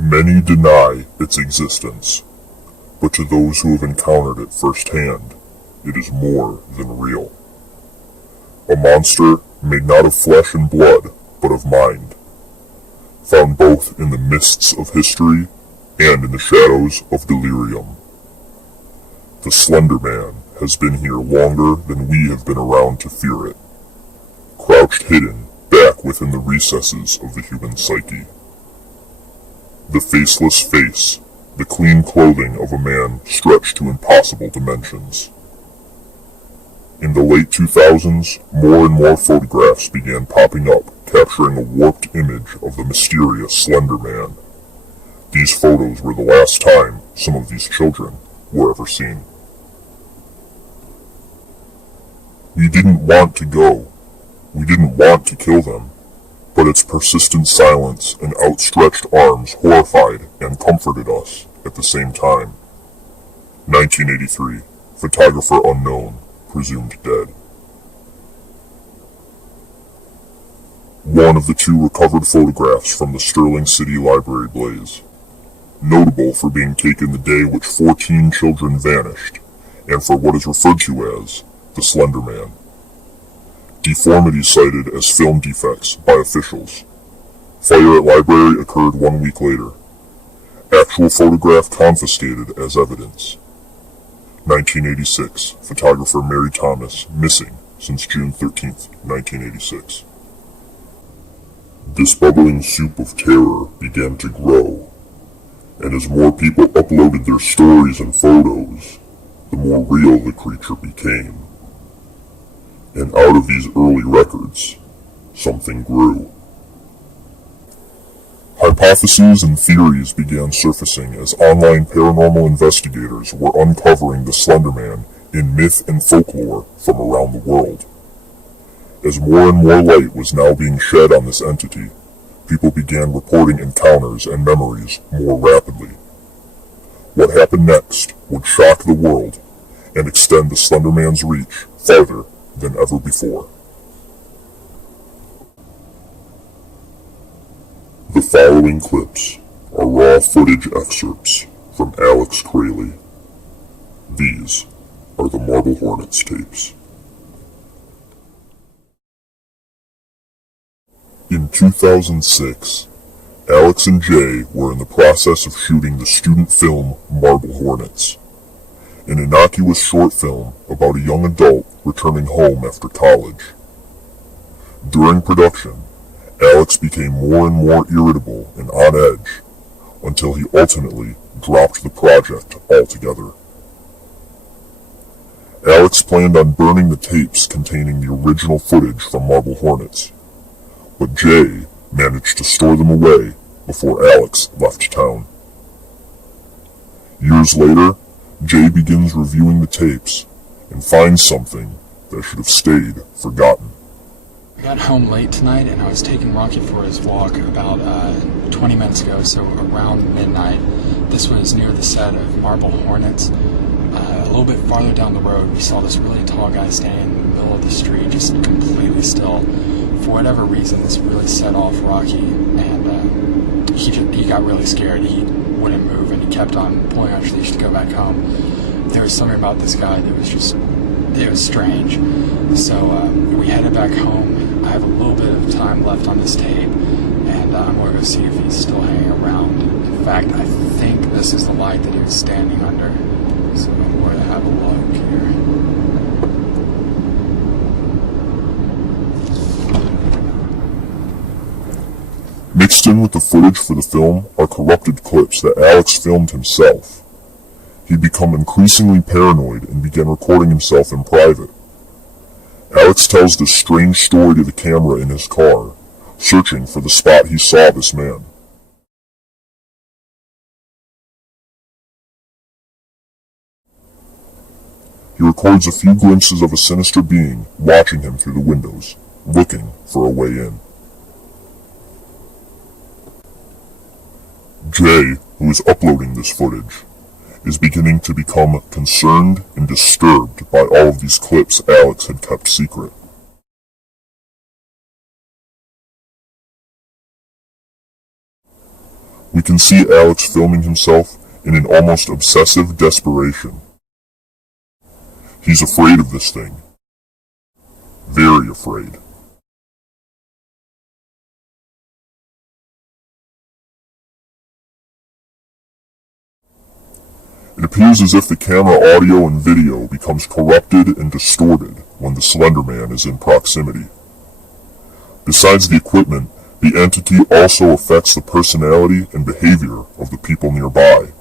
Many deny its existence, but to those who have encountered it firsthand, it is more than real. A monster made not of flesh and blood, but of mind, found both in the mists of history and in the shadows of delirium. The Slender Man has been here longer than we have been around to fear it, crouched hidden back within the recesses of the human psyche. The faceless face, the clean clothing of a man stretched to impossible dimensions. In the late 2000s, more and more photographs began popping up, capturing a warped image of the mysterious Slender Man. These photos were the last time some of these children were ever seen. We didn't want to go. We didn't want to kill them, but its persistent silence and outstretched arms horrified and comforted us at the same time. 1983, photographer unknown, presumed dead. One of the two recovered photographs from the Sterling City Library blaze, notable for being taken the day which 14 children vanished, and for what is referred to as the Slender Man. Deformities cited as film defects by officials. Fire at library occurred 1 week later. Actual photograph confiscated as evidence. 1986, photographer Mary Thomas, missing since June 13, 1986. This bubbling soup of terror began to grow, and as more people uploaded their stories and photos, the more real the creature became. And out of these early records, something grew. Hypotheses and theories began surfacing as online paranormal investigators were uncovering the Slender Man in myth and folklore from around the world. As more and more light was now being shed on this entity, people began reporting encounters and memories more rapidly. What happened next would shock the world and extend the Slender Man's reach farther than ever before. The following clips are raw footage excerpts from Alex Crayley. These are the Marble Hornets tapes. In 2006, Alex and Jay were in the process of shooting the student film Marble Hornets, an innocuous short film about a young adult returning home after college. During production, Alex became more and more irritable and on edge, until he ultimately dropped the project altogether. Alex planned on burning the tapes containing the original footage from Marble Hornets, but Jay managed to store them away before Alex left town. Years later, Jay begins reviewing the tapes and finds something that should have stayed forgotten. I got home late tonight and I was taking Rocky for his walk about 20 minutes ago, so around midnight. This was near the set of Marble Hornets. A little bit farther down the road, we saw this really tall guy standing in the middle of the street, just completely still. For whatever reason, this really set off Rocky, and he got really scared. He wouldn't move, and he kept on pulling on his leash to go back home. There was something about this guy that was just, it was strange. So we headed back home. I have a little bit of time left on this tape, and I'm going to go see if he's still hanging around. In fact, I think this is the light that he was standing under. So I'm going to have a look here. Mixed in with the footage for the film are corrupted clips that Alex filmed himself. He'd become increasingly paranoid and began recording himself in private. Alex tells this strange story to the camera in his car, searching for the spot he saw this man. He records a few glimpses of a sinister being watching him through the windows, looking for a way in. Jay, who is uploading this footage, is beginning to become concerned and disturbed by all of these clips Alex had kept secret. We can see Alex filming himself in an almost obsessive desperation. He's afraid of this thing. Very afraid. It appears as if the camera audio and video becomes corrupted and distorted when the Slender Man is in proximity. Besides the equipment, the entity also affects the personality and behavior of the people nearby.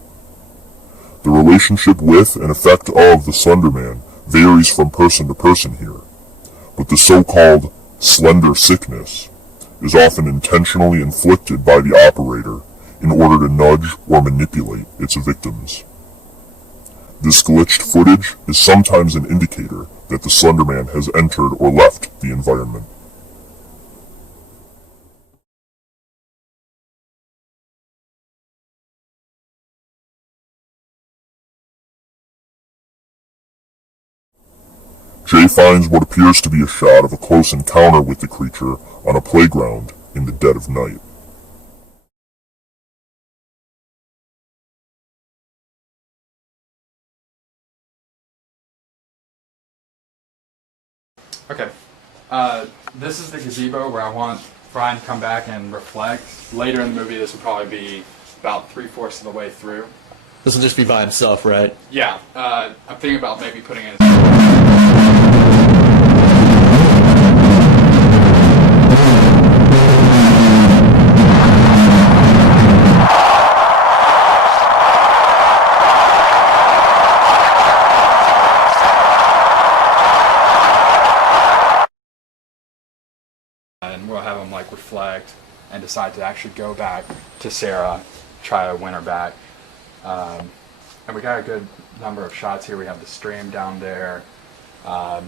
The relationship with and effect of the Slender Man varies from person to person here, but the so-called slender sickness is often intentionally inflicted by the operator in order to nudge or manipulate its victims. This glitched footage is sometimes an indicator that the Slender Man has entered or left the environment. Jay finds what appears to be a shot of a close encounter with the creature on a playground in the dead of night. Okay, this is the gazebo where I want Brian to come back and reflect. Later in the movie, this will probably be about 3/4 of the way through. This will just be by himself, right? Yeah, I'm thinking about maybe putting in. And we'll have him like reflect and decide to actually go back to Sarah, try to win her back. And we got a good number of shots here. We have the stream down there. And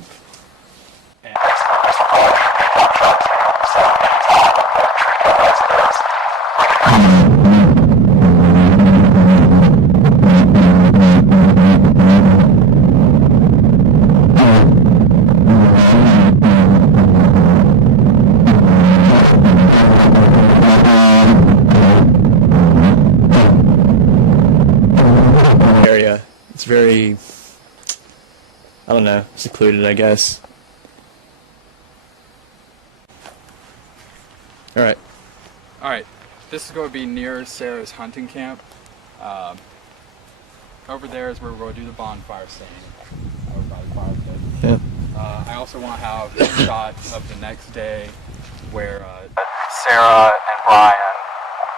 Area. It's very, I don't know, secluded, I guess. Alright. Alright, this is going to be near Sarah's hunting camp. Over there is where we're going to do the bonfire scene. Over by the fire pit. Yeah. I also want to have a shot of the next day where Sarah and Brian,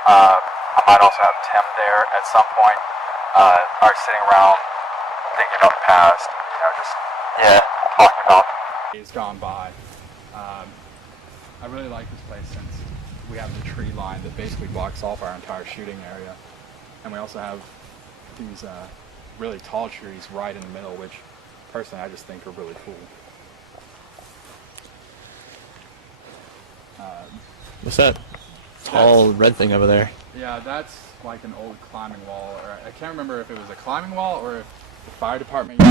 I might also have Tim there at some point, are sitting around thinking about the past, just talking about days gone by. I really like this place since we have the tree line that basically blocks off our entire shooting area, and we also have these really tall trees right in the middle, which personally I just think are really cool. What's that tall red thing over there? Yeah, that's like an old climbing wall, or I can't remember if it was a climbing wall or if the fire department.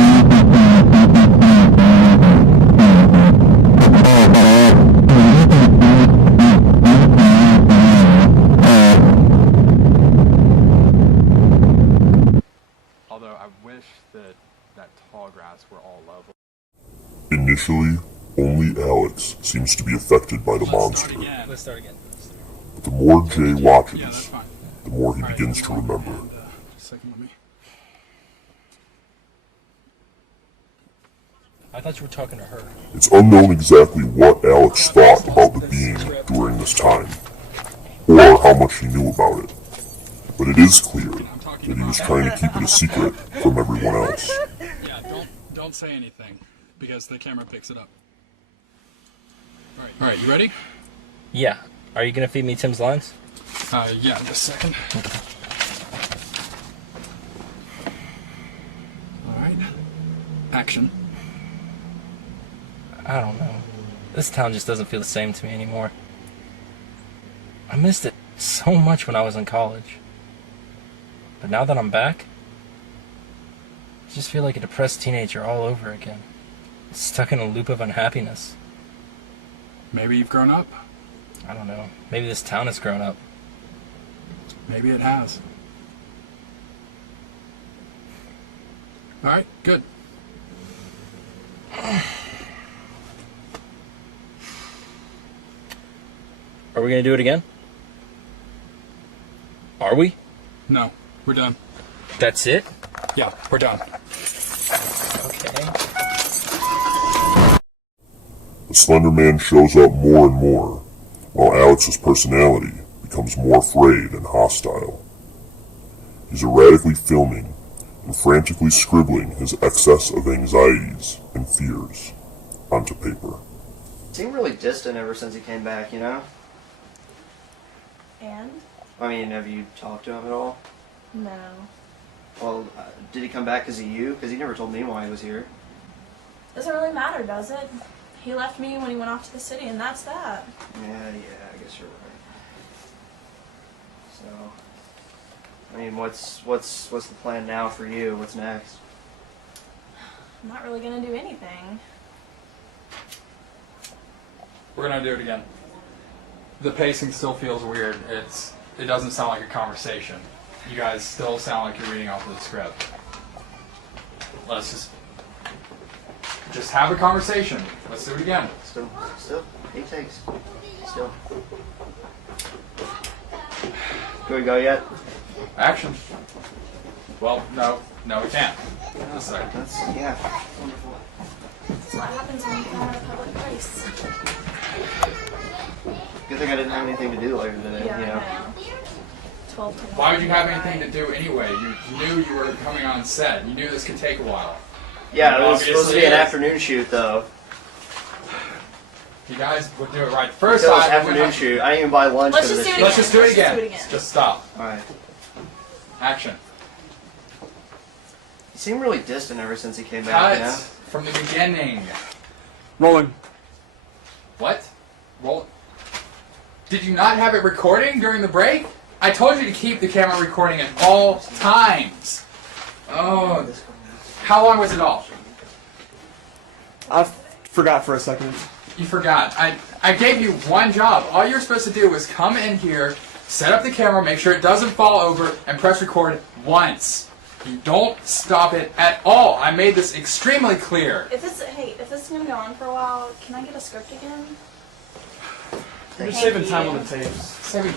Although I wish that tall grass were all level. Initially, only Alex seems to be affected by the monster, Let's start again. but the more Jay Yeah, that's watches, fine. the more he begins to remember. And, second with me. I thought you were talking to her. It's unknown exactly what Alex thought about the being during this time, or how much he knew about it, but it is clear that he was trying to keep it a secret from everyone else. Yeah, don't say anything because the camera picks it up. All right, you ready? Yeah. Are you gonna feed me Tim's lines? Yeah, just a second. All right. Action. I don't know. This town just doesn't feel the same to me anymore. I missed it so much when I was in college. But now that I'm back, I just feel like a depressed teenager all over again. Stuck in a loop of unhappiness. Maybe you've grown up. I don't know. Maybe this town has grown up. Maybe it has. Alright, good. Are we gonna do it again? Are we? No, we're done. That's it? Yeah, we're done. Okay. The Slender Man shows up more and more, while Alex's personality becomes more frayed and hostile. He's erratically filming and frantically scribbling his excess of anxieties and fears onto paper. Seemed really distant ever since he came back, you know? And? I mean, have you talked to him at all? No. Well, did he come back because of you? Because he never told me why he was here. Doesn't really matter, does it? He left me when he went off to the city, and that's that. Yeah, I guess you're right. So, I mean, what's the plan now for you? What's next? I'm not really gonna do anything. We're gonna do it again. The pacing still feels weird. It doesn't sound like a conversation. You guys still sound like you're reading off of the script. Let's just have a conversation. Let's do it again. Still, 8 takes. Still. Can we go yet? Action. Well, no, we can't. Just a second. That's, yeah. Wonderful. That's what happens when you come out of a public place. Good thing I didn't have anything to do later today, Yeah, you know? I know. 12 to 1. Why would you have anything to do anyway? You knew you were coming on set. You knew this could take a while. Yeah, it was supposed to be an Obviously. afternoon shoot, though. You guys would do it right first It was time. afternoon shoot. I didn't even buy lunch. Let's for just this do it shoot. Let's just do it Let's just again. do it again. Just stop. Alright. Action. He seemed really distant ever since he came back, Cut you know? from the beginning. Rolling. What? Roll. Did you not have it recording during the break? I told you to keep the camera recording at all times. Oh, how long was it off? I forgot for a second. You forgot. I gave you one job. All you're supposed to do was come in here, set up the camera, make sure it doesn't fall over, and press record once. You don't stop it at all. I made this extremely clear. If this is gonna go on for a while, can I get a script again? You're Thank saving you. time on the tapes. Sammy,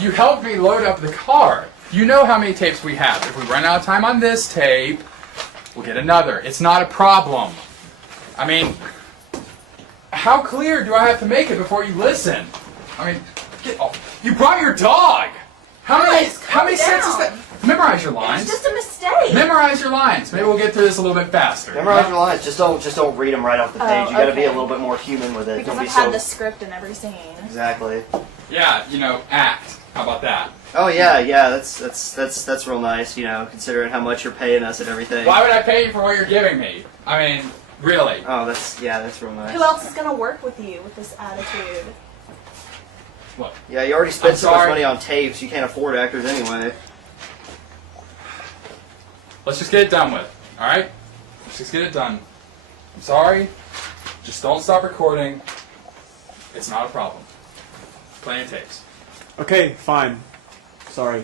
you helped me load up the car. You know how many tapes we have. If we run out of time on this tape, we'll get another. It's not a problem. I mean, how clear do I have to make it before you listen? I mean, get off. You brought your dog. How many Guys, sets is calm that? down. Memorize your lines. It's just a mistake. Memorize your lines. Maybe we'll get through this a little bit faster. Memorize your lines. Just don't read them right off the page. Oh, You gotta be okay. a little bit more human with it. Because Don't be I've had so... the script in every scene. Exactly. Yeah, act. How about that? Oh yeah, that's real nice, you know, considering how much you're paying us and everything. Why would I pay you for what you're giving me? I mean, really. Oh, that's real nice. Who else is gonna work with you with this attitude? Look, Yeah, you already spent I'm so much sorry. money on tapes, you can't afford actors anyway. let's just get it done with. All right? Let's just get it done. I'm sorry. Just don't stop recording. It's not a problem. Plenty of tapes. Okay, fine. Sorry.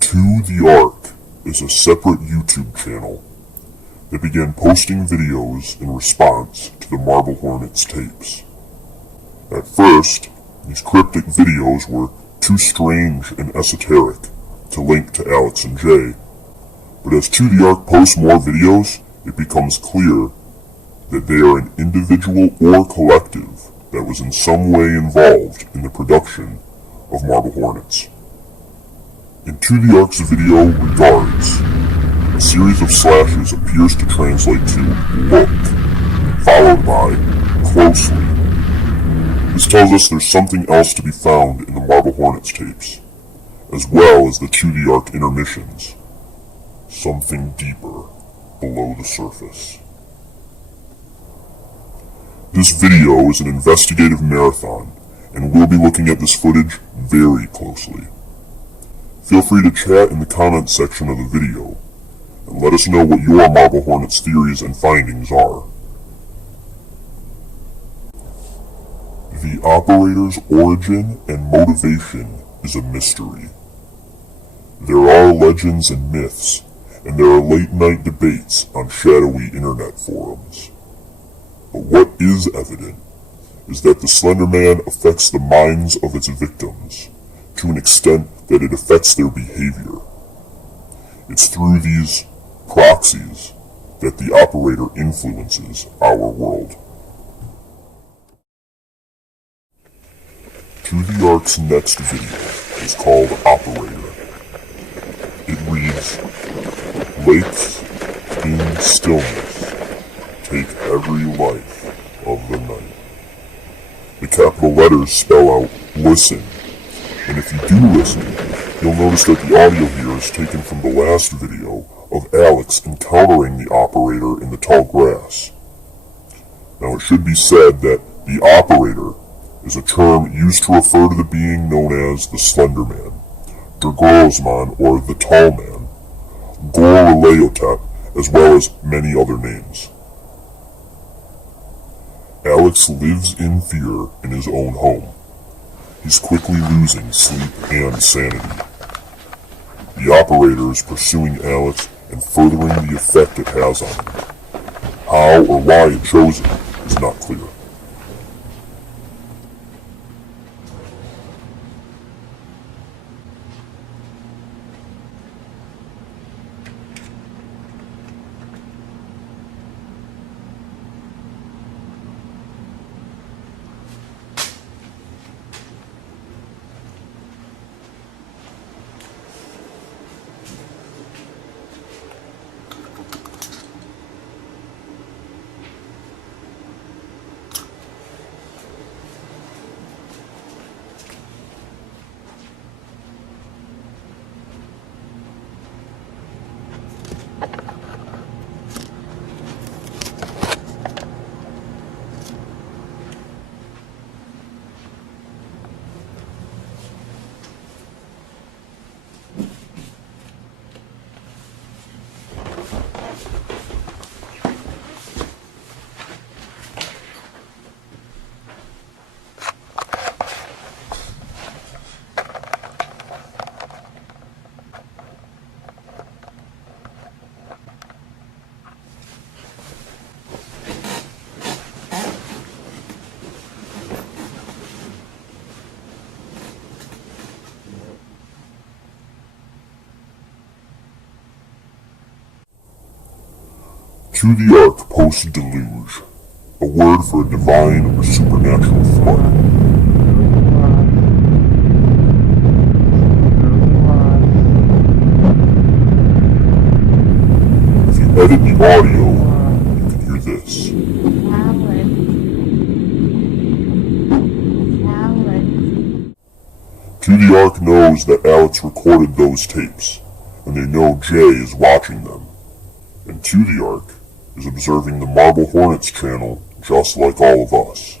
To the Ark is a separate YouTube channel that began posting videos in response to the Marble Hornets tapes. At first, these cryptic videos were too strange and esoteric to link to Alex and Jay, but as To the Ark posts more videos, it becomes clear that they are an individual or collective that was in some way involved in the production of Marble Hornets. In To the Ark's video Regards, a series of slashes appears to translate to look, followed by closely. This tells us there's something else to be found in the Marble Hornets tapes, as well as the To the Ark intermissions. Something deeper below the surface. This video is an investigative marathon, and we'll be looking at this footage very closely. Feel free to chat in the comments section of the video, and let us know what your Marble Hornets theories and findings are. The operator's origin and motivation is a mystery. There are legends and myths, and there are late-night debates on shadowy internet forums. But what is evident is that the Slender Man affects the minds of its victims to an extent that it affects their behavior. It's through these proxies that the operator influences our world. To the Ark's next video is called Operator. It reads, "Lakes in stillness take every life of the night." The capital letters spell out listen, and if you do listen, you'll notice that the audio here is taken from the last video of Alex encountering the operator in the tall grass. Now it should be said that the operator is a term used to refer to the being known as the Slender Man, Der Großmann or the Tall Man, Goreleotep, as well as many other names. Alex lives in fear in his own home. He's quickly losing sleep and sanity. The operator is pursuing Alex and furthering the effect it has on him. How or why it chose it is not clear. To the Ark post-deluge, a word for a divine or supernatural flood. If you edit the audio, you can hear this. To the Ark knows that Alex recorded those tapes, and they know Jay is watching them. And To the Ark is observing the Marble Hornets channel just like all of us.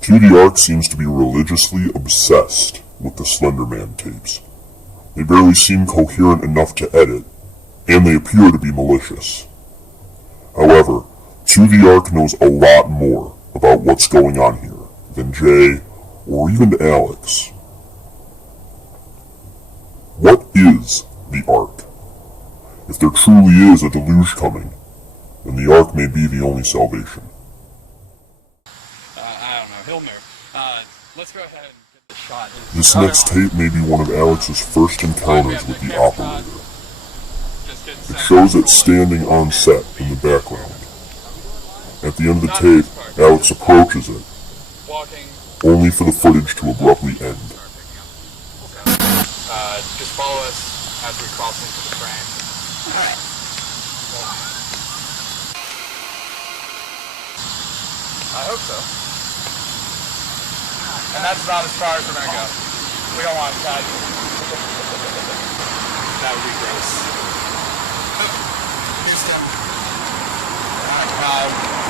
To the Ark seems to be religiously obsessed with the Slender Man tapes. They barely seem coherent enough to edit, and they appear to be malicious. However, To the Ark knows a lot more about what's going on here than Jay or even Alex. What is the Ark? If there truly is a deluge coming, then the Ark may be the only salvation. I don't know, Hilmer. Let's go ahead and get the shot. This next tape may be one of Alex's first encounters with the operator. It shows it standing on set in the background. At the end of the tape, Alex approaches it, only for the footage to abruptly end. Just follow us as we cross into the frame. Alright. I hope so. And that's about as far as we're gonna go. We don't want that. That would be gross. Here's Tim.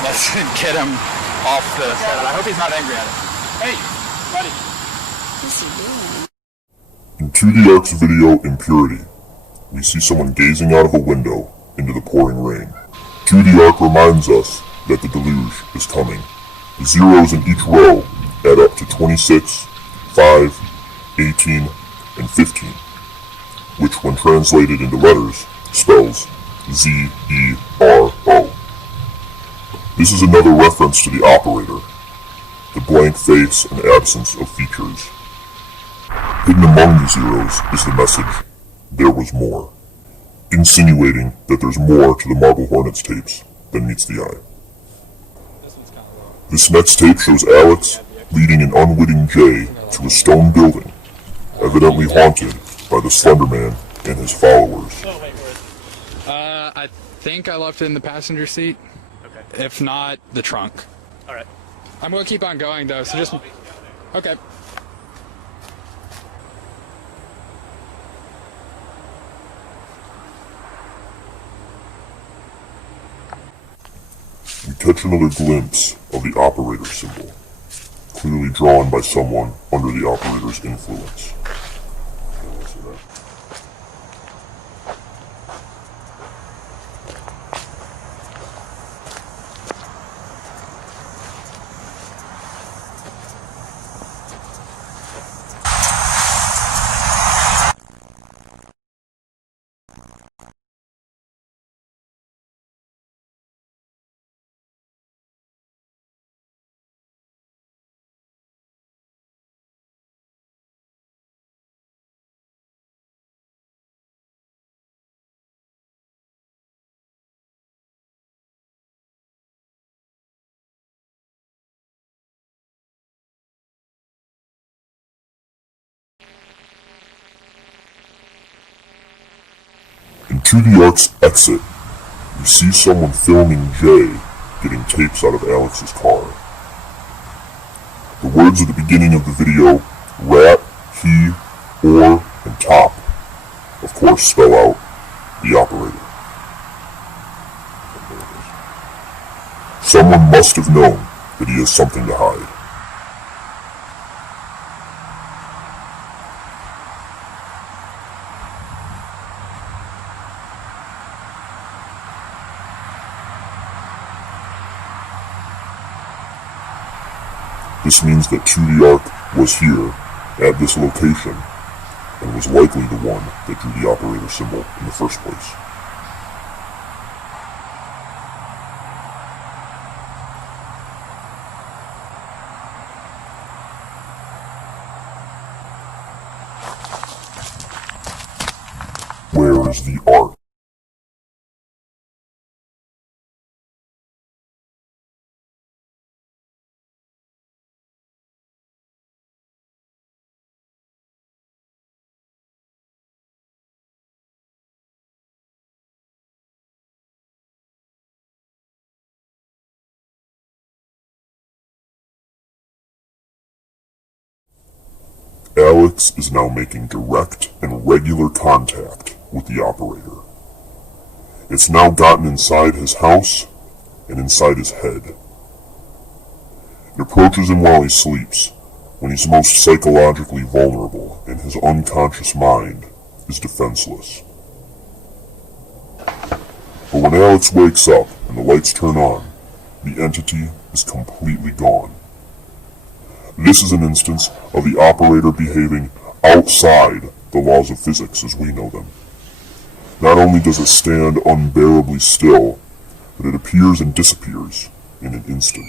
Let's get him off the set. I hope he's not angry at us. Hey, buddy. What's he doing? In To the Ark's video Impurity, we see someone gazing out of a window into the pouring rain. To the Ark reminds us that the deluge is coming. The zeros in each row add up to 26, 5, 18, and 15, which when translated into letters spells Z-E-R-O. This is another reference to the operator, the blank face and absence of features. Hidden among the zeros is the message, "There was more," insinuating that there's more to the Marble Hornets tapes than meets the eye. This next tape shows Alex leading an unwitting Jay to a stone building, evidently haunted by the Slender Man and his followers. I think I left it in the passenger seat. Okay. If not, the trunk. All right. I'm gonna keep on going though, so just... Okay. We catch another glimpse of the operator symbol, clearly drawn by someone under the operator's influence. To the Ark's exit, we see someone filming Jay getting tapes out of Alex's car. The words at the beginning of the video, rat, he, or, and top, of course spell out the operator. Someone must have known that he has something to hide. This means that To the Ark was here, at this location, and was likely the one that drew the operator symbol in the first place. Where is the Ark? Alex is now making direct and regular contact with the operator. It's now gotten inside his house and inside his head. It approaches him while he sleeps, when he's most psychologically vulnerable and his unconscious mind is defenseless. But when Alex wakes up and the lights turn on, the entity is completely gone. This is an instance of the operator behaving outside the laws of physics as we know them. Not only does it stand unbearably still, but it appears and disappears in an instant.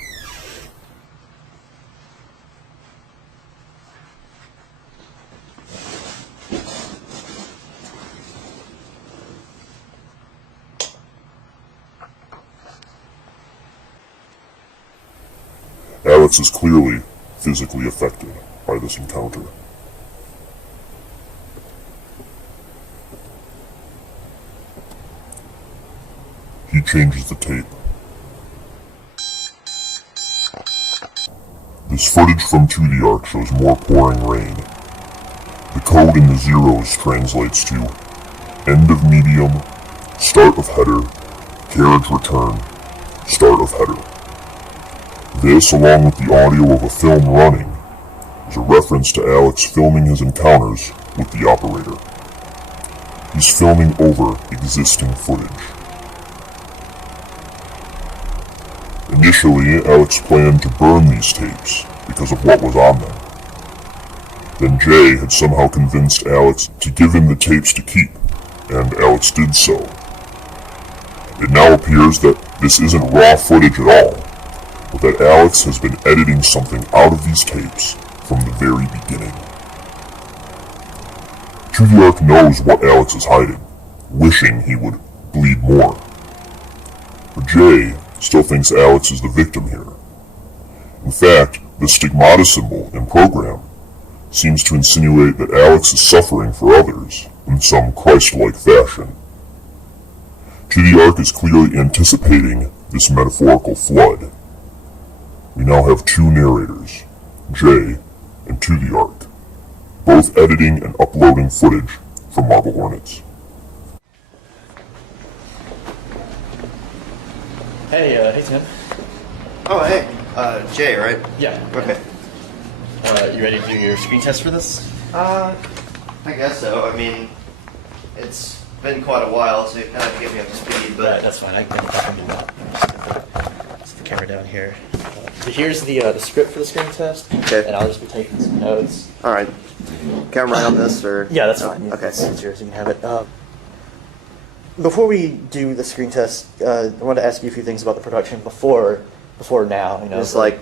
Alex is clearly physically affected by this encounter. He changes the tape. This footage from To the Ark shows more pouring rain. The code in the zeros translates to end of medium, start of header, carriage return, start of header. This, along with the audio of a film running, is a reference to Alex filming his encounters with the operator. He's filming over existing footage. Initially, Alex planned to burn these tapes because of what was on them. Then Jay had somehow convinced Alex to give him the tapes to keep, and Alex did so. It now appears that this isn't raw footage at all, but that Alex has been editing something out of these tapes from the very beginning. To the Ark knows what Alex is hiding, wishing he would bleed more. But Jay still thinks Alex is the victim here. In fact, the stigmata symbol in program seems to insinuate that Alex is suffering for others in some Christ-like fashion. To the Ark is clearly anticipating this metaphorical flood. We now have two narrators, Jay and To the Ark, both editing and uploading footage from Marble Hornets. Hey Tim. Oh, hey. Jay, right? Yeah. Okay. You ready to do your screen test for this? I guess so. I mean, it's been quite a while, so you kind of have to get me up to speed, Right, but... that's fine. I can do that. Just the camera down here. So here's the script for the screen test. Okay. And I'll just be taking some notes. Alright. Can I write on this, or...? Yeah, that's fine. Okay. It's yours. You can have it. Before we do the screen test, I wanted to ask you a few things about the production before now. You know, Just like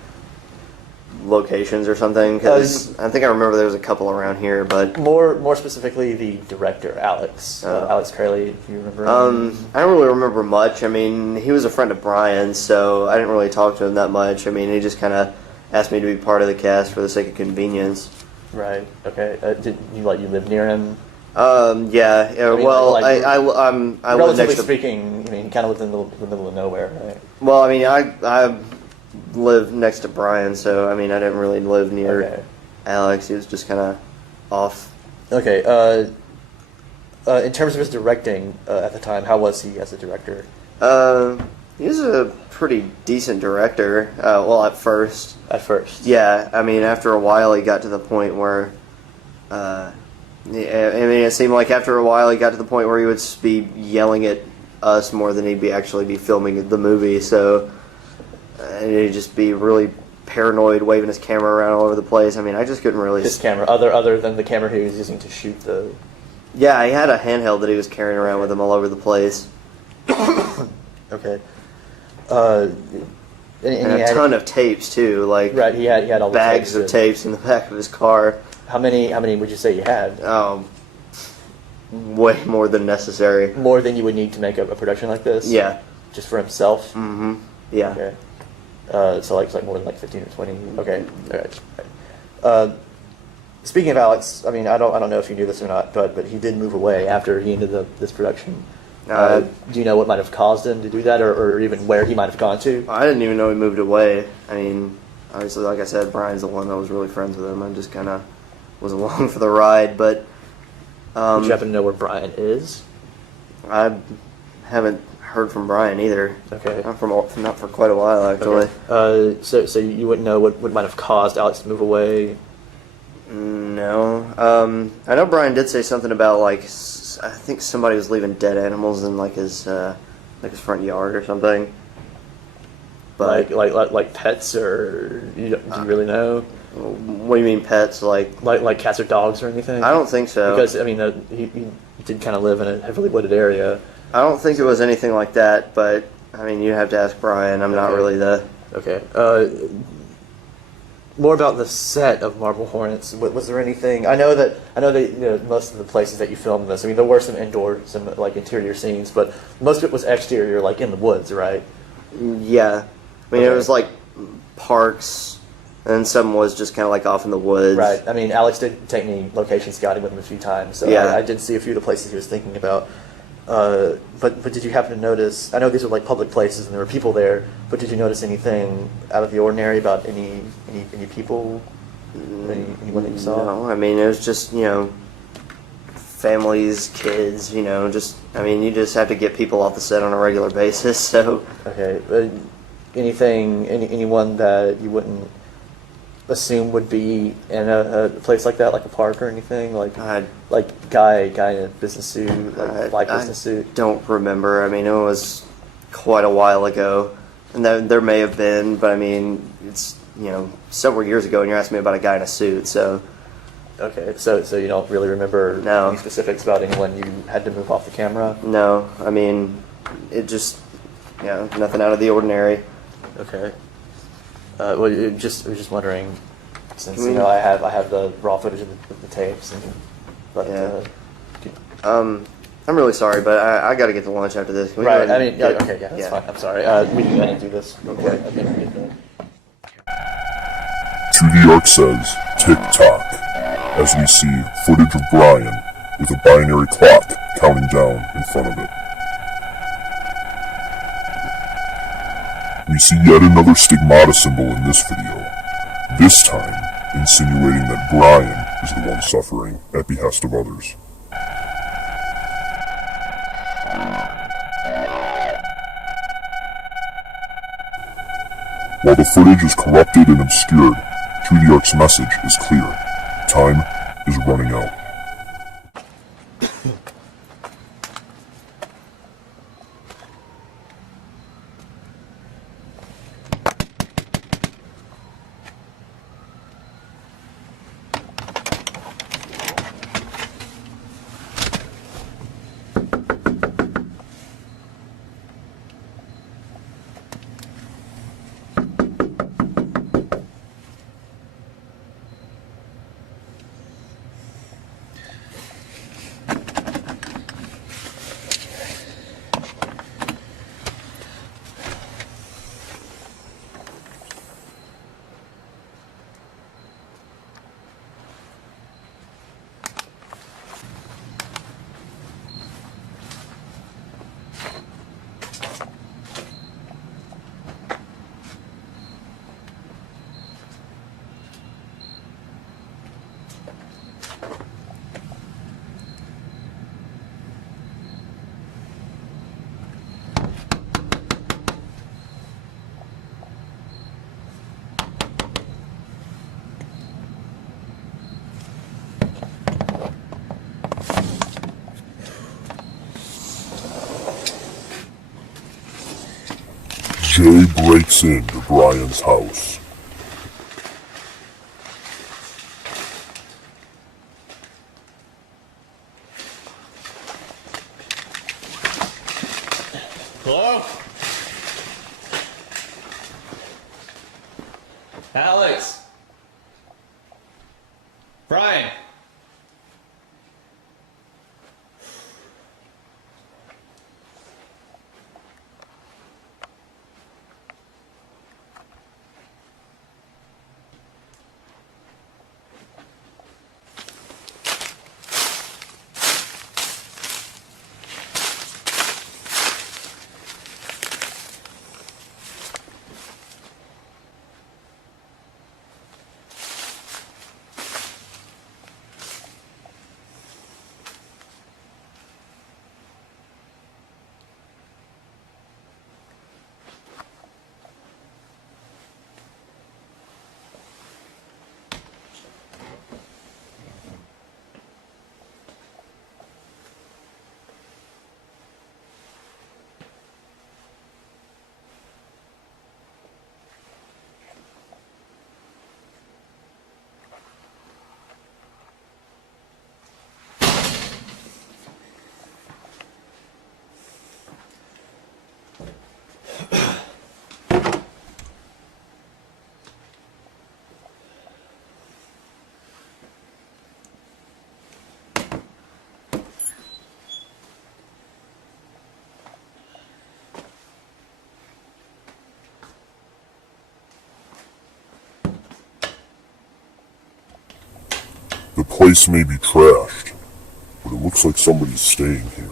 locations or something, because I think I remember there was a couple around here, but more specifically, the director, Alex. Alex Curley, if you remember. I don't really remember much. I mean, he was a friend of Brian's, so I didn't really talk to him that much. I mean, he just kind of asked me to be part of the cast for the sake of convenience. Right. Okay. Did you live near him? Yeah. I mean, well, like, I live relatively next to. speaking, I mean, he kind of lived in the middle of nowhere, right? Well, I mean, I live next to Brian, so I mean, I didn't really live near Okay. Alex. He was just kind of off. Okay. In terms of his directing at the time, how was he as a director? He was a pretty decent director. Well, at first. At first. Yeah, I mean, after a while, he got to the point where, I mean, it seemed like after a while, he got to the point where he would be yelling at us more than he'd actually be filming the movie. So, and he'd just be really paranoid, waving his camera around all over the place. I mean, I just couldn't really. His camera, other than the camera he was using to shoot the. Yeah, he had a handheld that he was carrying around with him all over the place, Okay. and a ton of tapes too, like Right, he had all the bags tapes of tapes in the back of his car. How many would you say you had? Way more than necessary. More than you would need to make a production like this? Yeah. Just for himself? Mm-hmm. Yeah. Okay. So like more than like 15 or 20. Okay. All right. Speaking of Alex, I mean, I don't know if you knew this or not, but he did move away after he ended this production. Do you know what might have caused him to do that, or even where he might have gone to? I didn't even know he moved away. I mean, obviously, like I said, Brian's the one that was really friends with him. I just kind of was along for the ride, but... Would you happen to know where Brian is? I haven't heard from Brian either. Okay. Not for quite a while, actually. Okay. So you wouldn't know what might have caused Alex to move away? No. I know Brian did say something about, like, I think somebody was leaving dead animals in, like, his front yard or something. But Like pets, or do you really know? What do you mean pets? Like cats or dogs or anything? I don't think so. Because I mean, he did kind of live in a heavily wooded area. I don't think it was anything like that. But I mean, you have to ask Brian. I'm not really the. Okay. More about the set of Marble Hornets. Was there anything? I know that most of the places that you filmed this. I mean, there were some like interior scenes, but most of it was exterior, like in the woods, right? Yeah. I mean, it was like parks, and some was just kind of like off in the woods. Right. I mean, Alex did take me location scouting with him a few times, so yeah. I did see a few of the places he was thinking about. But did you happen to notice? I know these are like public places and there were people there, but did you notice anything out of the ordinary about any people, anyone that you saw? No, I mean it was just families, kids. I mean you just have to get people off the set on a regular basis. So okay, anyone that you wouldn't assume would be in a place like that, like a park or anything, like guy in a business suit, like black business suit? I don't remember. I mean, it was quite a while ago, and there may have been, but I mean, it's several years ago, and you're asking me about a guy in a suit, so Okay, so you don't really remember No. any specifics about anyone you had to move off the camera? No, I mean, it just, nothing out of the ordinary. Okay. Well, I was just wondering, since Can we- I have the raw footage of the tapes, and but Yeah. I'm really sorry, but I got to get to lunch after this. Can we go right. ahead I and mean, yeah, get- okay, yeah, that's yeah. fine. I'm sorry. We can go ahead and do this. Okay. I think we did that. To the Ark says, tick tock, as we see footage of Brian with a binary clock counting down in front of it. We see yet another stigmata symbol in this video, this time insinuating that Brian is the one suffering at behest of others. While the footage is corrupted and obscured, True the Ark's message is clear. Time is running out. Jay breaks into Brian's house. Hello? Alex? Brian? The place may be trashed, but it looks like somebody's staying here.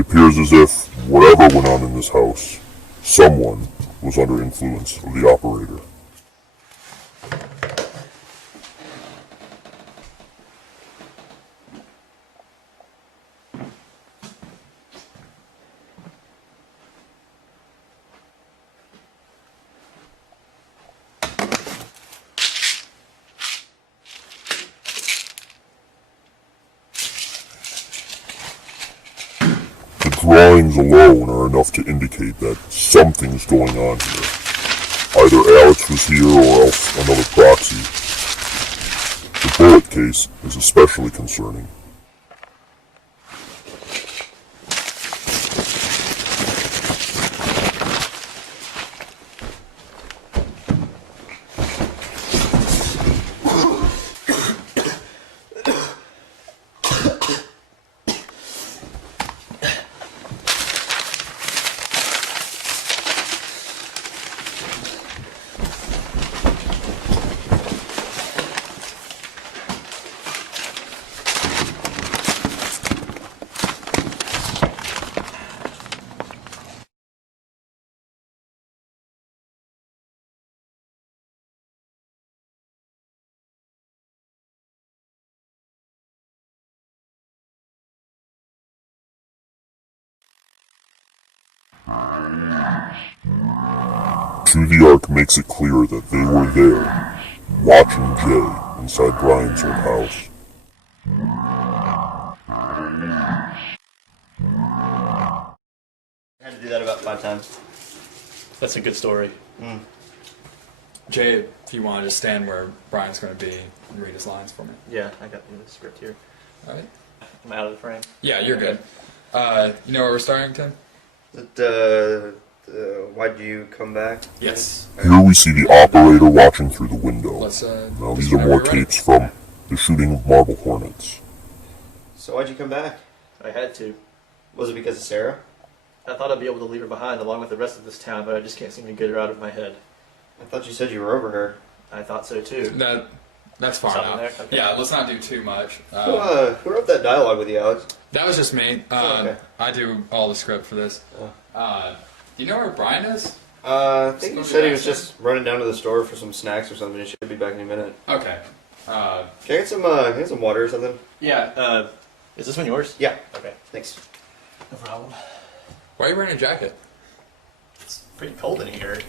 appears as if whatever went on in this house, someone was under influence of the operator. The drawings alone are enough to indicate that something's going on here. Either Alex was here or else another proxy. The bullet case is especially concerning. To the Ark makes it clear that they were there, watching Jay inside Brian's old house. I had to do that about 5 times. That's a good story. Jay, if you want to just stand where Brian's going to be and read his lines for me. Yeah, I got the script here. All right. I'm out of the frame. Yeah, you're good. You know where we're starting, Tim? Why'd you come back? Yes. Here we see the operator watching through the window. Let's. Now these are more tapes from the shooting of Marble Hornets. So why'd you come back? I had to. Was it because of Sarah? I thought I'd be able to leave her behind along with the rest of this town, but I just can't seem to get her out of my head. I thought you said you were over her. I thought so too. That's far Something now. there? Okay. Yeah, let's not do too much. Who wrote that dialogue with you, Alex? That was just me. Okay. I do all the script for this. Do you know where Brian is? I think he said he was just running down to the store for some snacks or something. He should be back in a minute. Okay. Can I get some water or something? Yeah, is this one yours? Yeah. Okay. Thanks. No problem. Why are you wearing a jacket? It's pretty cold in here.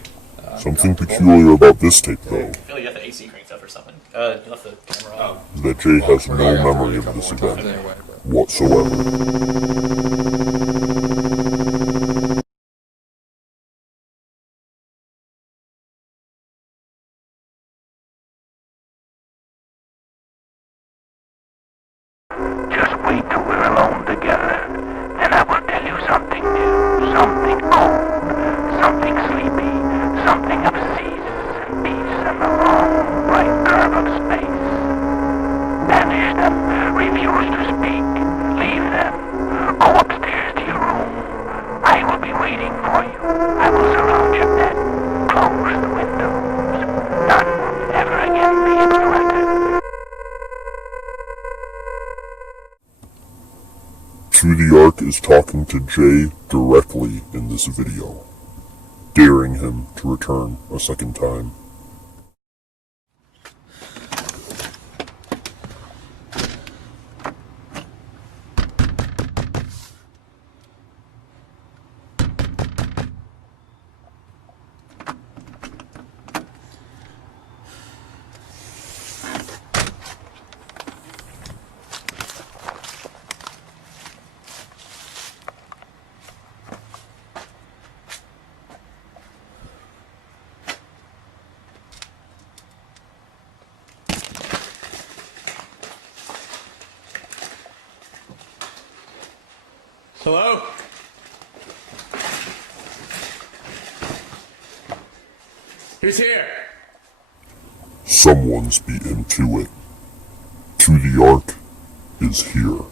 Something peculiar about this tape, though, I feel like you have the AC cranked up or something. You left the camera on. is that Jay has no I got memory a of couple this more times event anyway, but- whatsoever. Just wait till we're alone together, and I will tell you something new, something old, something sleepy, something of seasons and peace and the long, bright curve of space. Banish them, refuse to speak, leave them, go upstairs to your room. I will be waiting for you. I will surround your bed, close the windows. None will ever again be able to enter. To the Ark is talking to Jay directly in this video, daring him to return a second time. Hello? Who's here? Someone's beat him to it. To the Ark is here.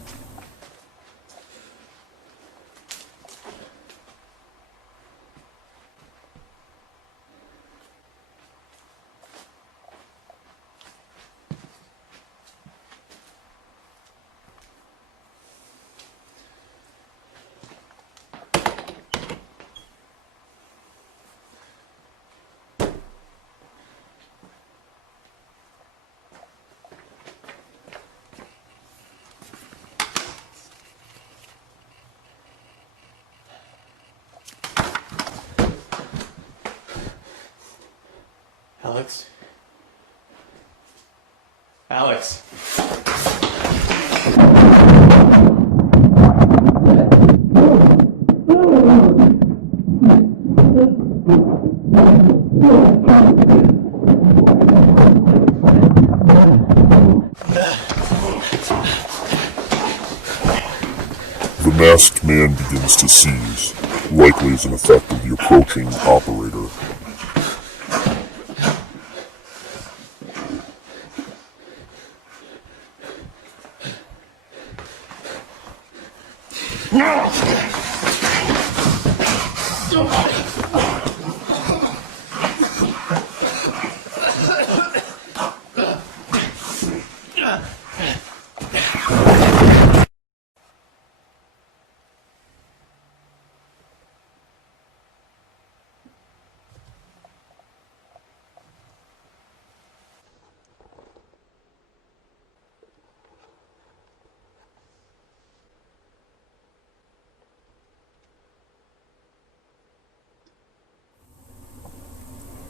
Alex? Alex? The masked man begins to seize, likely as an effect of the approaching operator.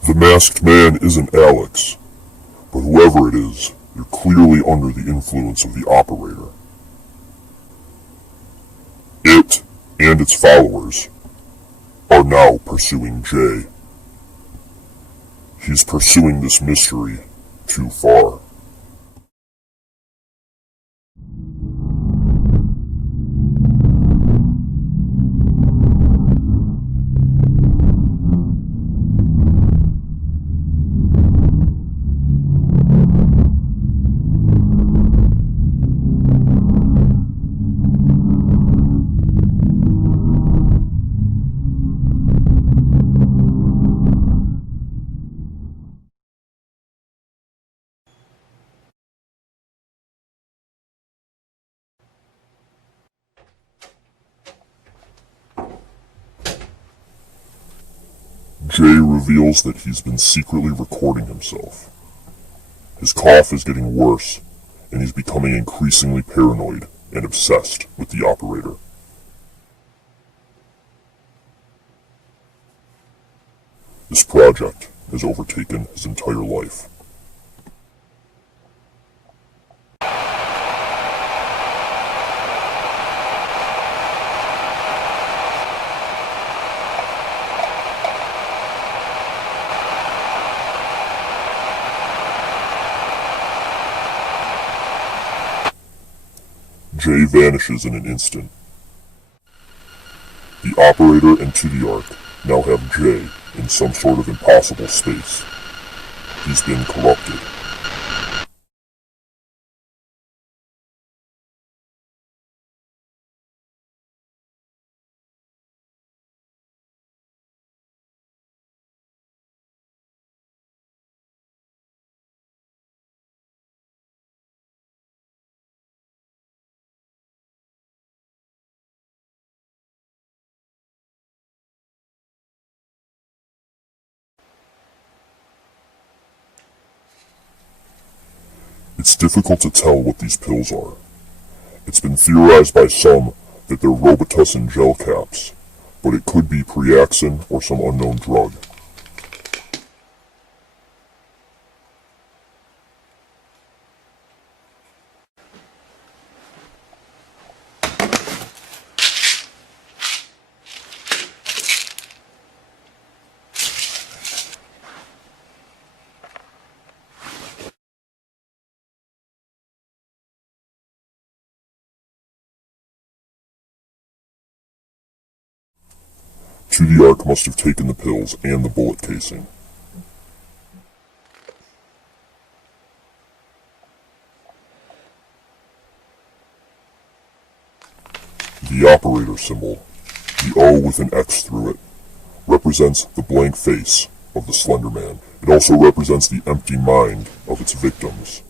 The masked man isn't Alex, but whoever it is, you're clearly under the influence of the operator. It and its followers are now pursuing Jay. He's pursuing this mystery too far. Jay reveals that he's been secretly recording himself. His cough is getting worse, and he's becoming increasingly paranoid and obsessed with the operator. This project has overtaken his entire life. Jay vanishes in an instant. The operator and Tudiark now have Jay in some sort of impossible space. He's been corrupted. It's difficult to tell what these pills are. It's been theorized by some that they're Robitussin gel caps, but it could be Preaxin or some unknown drug. Tudiark must have taken the pills and the bullet casing. The operator symbol, the O with an X through it, represents the blank face of the Slender Man. It also represents the empty mind of its victims.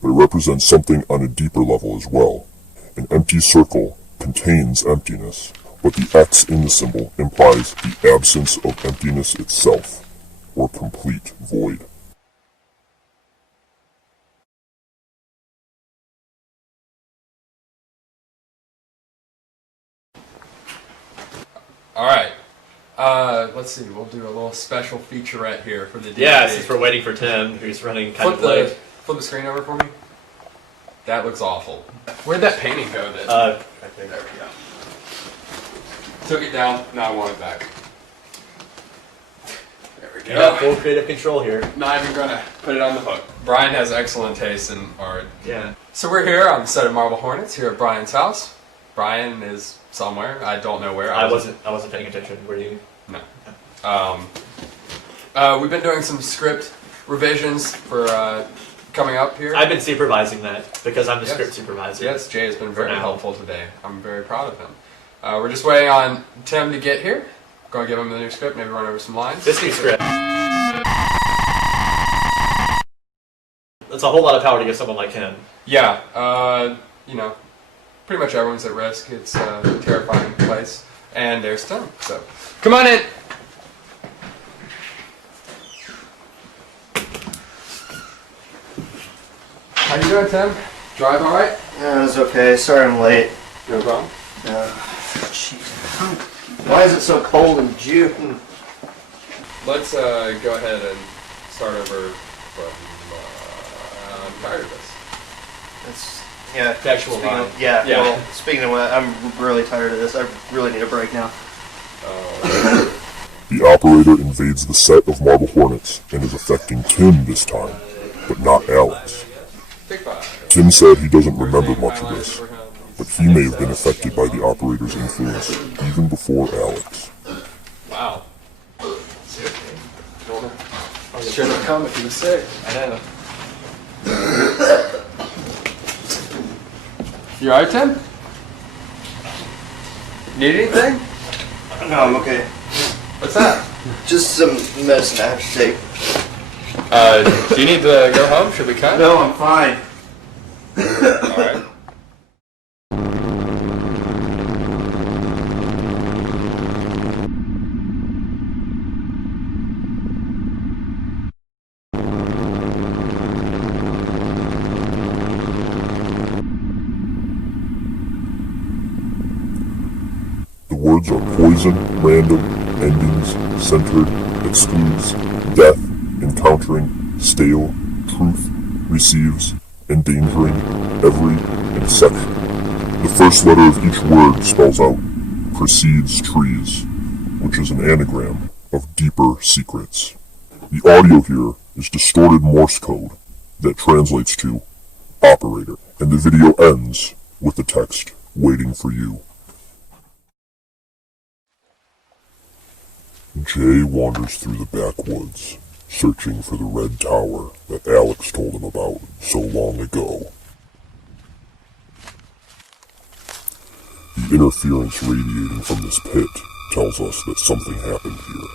But it represents something on a deeper level as well. An empty circle contains emptiness, but the X in the symbol implies the absence of emptiness itself, or complete void. Alright. let's see. We'll do a little special featurette here for the DVD. Yeah, since we're waiting for Tim, who's running kind Flip of late. flip the screen over for me. That looks awful. Where'd that painting go? That Right there. there we go. Took it down. Now I want it back. There we You got go. full creative control here. Not even gonna put it on the hook. Brian has excellent taste in art. Yeah. So we're here on the set of Marble Hornets here at Brian's house. Brian is somewhere. I don't know where. I wasn't paying attention. Were you? No. We've been doing some script revisions for coming up here. I've been supervising that because I'm the Yes. script supervisor. Yes, Jay has been very now. helpful today. I'm very proud of him. We're just waiting on Tim to get here. Gonna give him the new script, maybe run over some lines. This new script. That's a whole lot of power to give someone like him. Yeah, you know, pretty much everyone's at risk. It's a terrifying place. And there's Tim. So, come on in! How you doing, Tim? Drive all right? Yeah, it's okay. Sorry I'm late. No problem. Why is it so cold in June? Let's go ahead and start over from. I'm tired of this. Yeah, The actual speaking line. of, yeah, Yeah. well, speaking of what, I'm really tired of this. I really need a break now. The operator invades the set of Marble Hornets and is affecting Tim this time, but not Alex. Big five. Tim said he doesn't remember much of this, but he may have been affected by the operator's influence even before Alex. Wow. Should have come if he was sick. I know. You alright, Tim? Need anything? No, I'm okay. What's that? Just some medicine I have to take. Do you need to go home? Should we cut? No, I'm fine. Alright. The words are poison, random, endings, centered, excludes, death, encountering, stale, truth, receives, endangering, every, and section. The first letter of each word spells out precedes trees, which is an anagram of deeper secrets. The audio here is distorted Morse code that translates to operator, and the video ends with the text waiting for you. Jay wanders through the backwoods, searching for the red tower that Alex told him about so long ago. The interference radiating from this pit tells us that something happened here.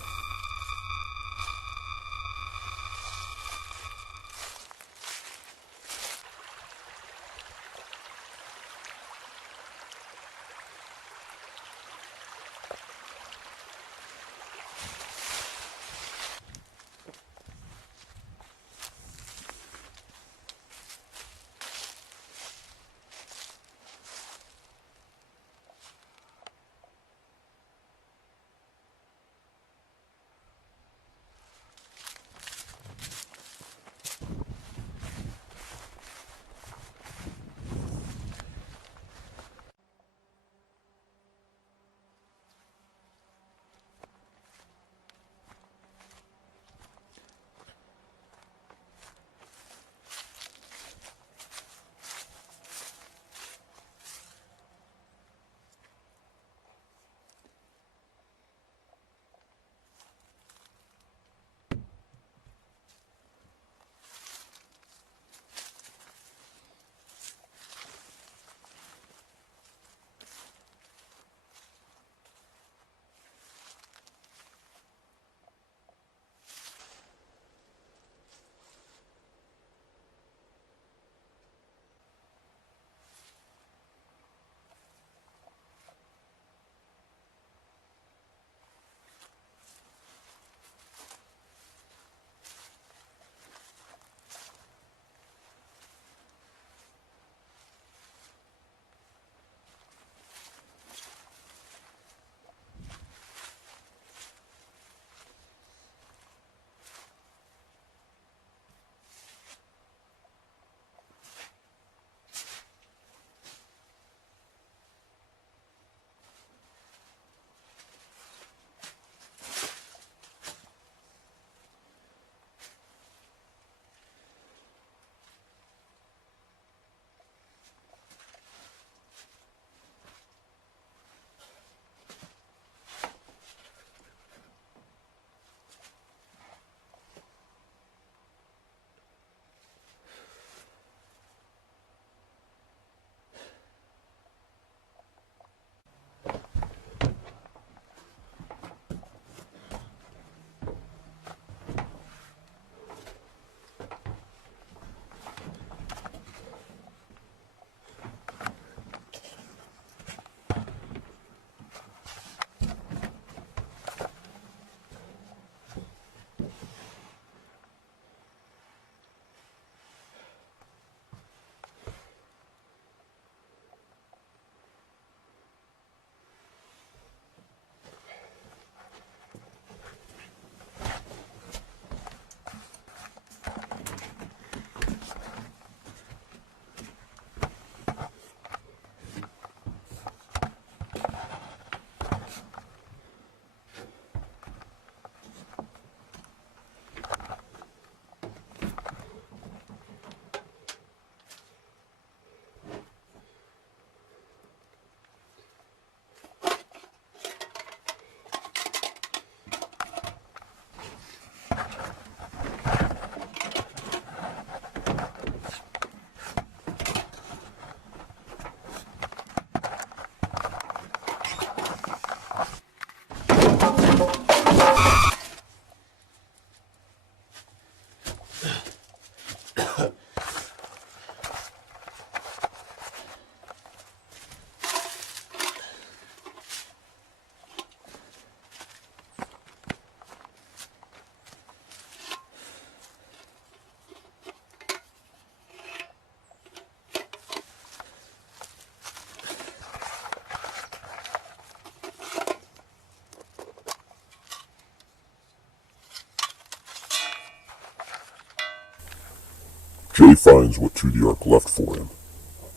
Jay finds what 2D Arc left for him.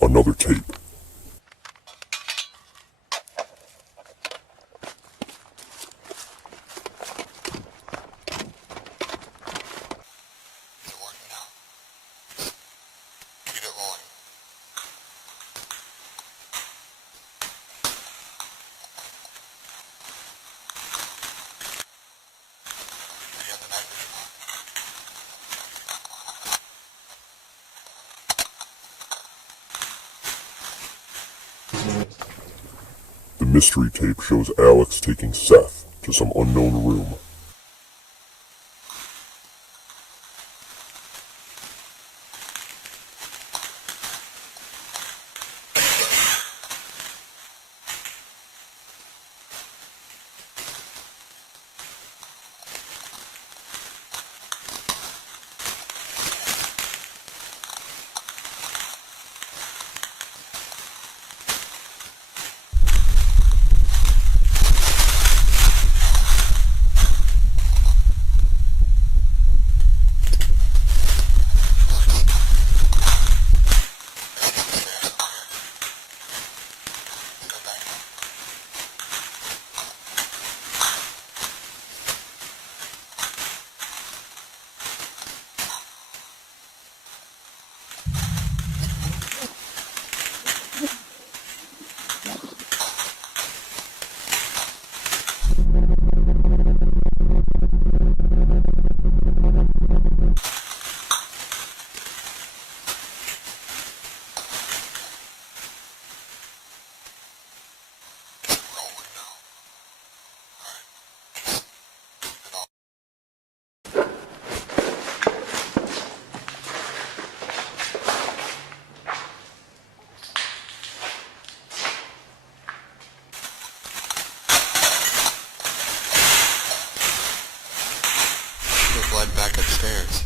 Another tape. The mystery tape shows Alex taking Seth to some unknown room. Blood back upstairs.